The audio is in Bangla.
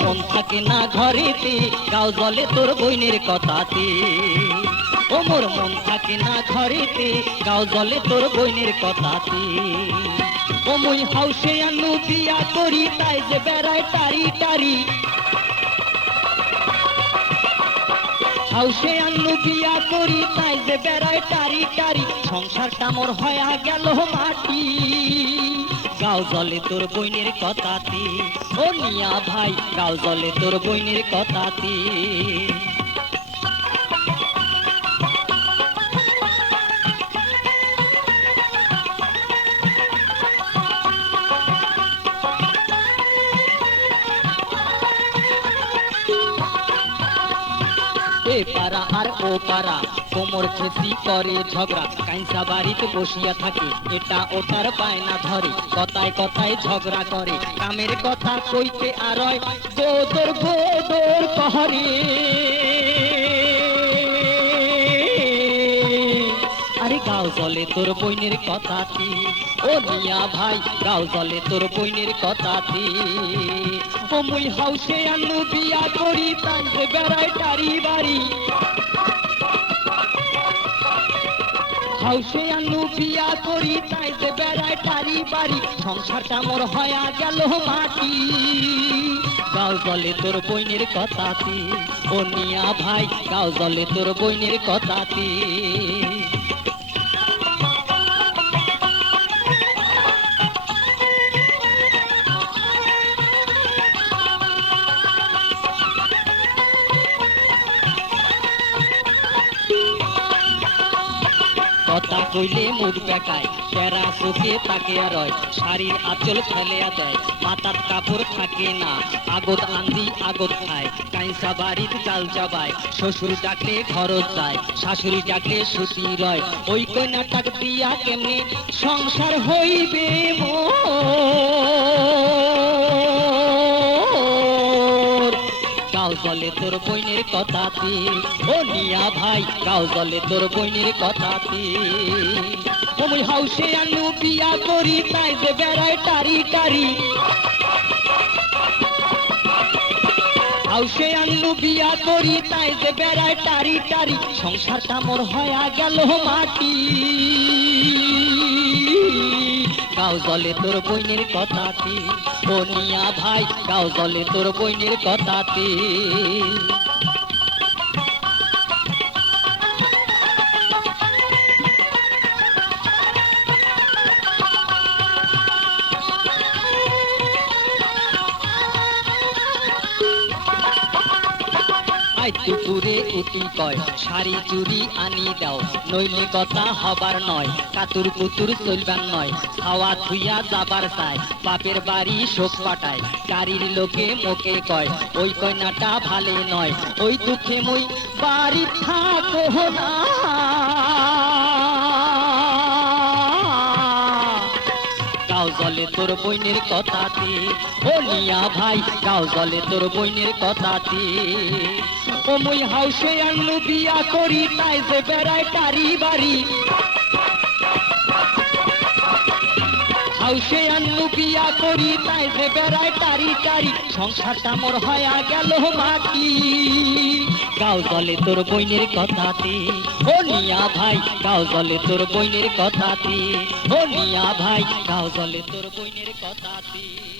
মন থাকে না ঘরেতে গাও জলে তোর বইনের কথাতে। ও মোর মন থাকে না ঘরেতে গাও জলে তোর বইনের কথাতে। ও মুই হাউসে আনু বিয়া করি, তাই যে বেড়ায় টারি টারি হাউসে আনু বিয়া করি, তাই যে বেড়ায় টারি টারি সংসারটা মোর হয়া গেল মাটি। জলে তোর বইনের কথাতে ও মিয়া ভাই গাও জলে তোর বইনের কথাতে এ পাড়া আর ও পাড়া কোমর খেসি করে ঝগড়া। কাইসা বাড়িতে বসিয়া থাকে, এটা ওটার পায়না ধরে। কথায় কথায় ঝগড়া করে, কামের কথা কইতে আর গোদর গোদর কহরে গাও জলে, তোর বইনের কথাতে ও মিয়া ভাই গাও জলে, তোর বইনের কথাতে ও মুই হাউসে আনু বিয়া করি, তাই যে বেড়ায় টারি বাড়ি। হাউসে আনু বিয়া করি, তাই যে বেড়ায় টারি বাড়ি। সংসারটা মোর হয়া গেল মাটি। গাও জলে, তোর বইনের কথাতে ও মিয়া ভাই গাও জলে, তোর বইনের কথাতে কথা কইলে মুখ বেকায়। প্যারা চোখে তাকে আর শাড়ির আঁচল ফেলে দেয়। মাথার কাপড় থাকে না, আগত আন্দি আগত খায়। কাইসা বাড়ির চাল চাবায়, শ্বশুর ডাকলে ঘরত যায় শাশুড়ি ডাকলে সুতি রয়। ওই কন্যাটাক দিয়া কেমনে সংসার হইবে মোর গাও জলে তোর বইনের কথাতে ও নিয়া ভাই গাও জলে তোর বইনের কথাতে ও মুই হাউসে আনু বিয়া করি, তাই যে বেড়ায় টারি টারি। হাউসে আনলু বিয়া করি, তাই যে বেড়ায় টারি টারি। সংসারটা মোর হয়া গেল মাটি। গাও জলে তোর বইনের কথাতে ও নিয়া ভাই গাও জলে তোর বইনের কথাতে দুপুরে উঠি কয়, শাড়ি চুরি আনি দাও, নইলে কথা হবার নয় কাতুর কুতুর চলবার নয় খাওয়া ধুইয়া যাবার চাই, বাপের বাড়ি শোক পাটায়, গাড়ির লোকে মোকে কয়, ওই কন্যাটা ভালে নয়, ওই দুঃখে মই বাড়ি থাকো না। জলে তোর বইনের কথাতে ও ভাই গাও জলে তোর বইনের কথাটি। ও মুই হাউসে আনলু বিয়া করি, তাই যে বেড়ায় তারি বাড়ি। হাউসে আনলু বিয়া করি, তাই যে বেড়ায় তারি তারি। সংসারটা মোর হয়া গেল মাটি গাও জলে তোর বইনের কথাতে, ও নিয়া ভাই, গাও জলে তোর বইনের কথাতে, ও ভাই, গাও জলে তোর বইনের কথাতে।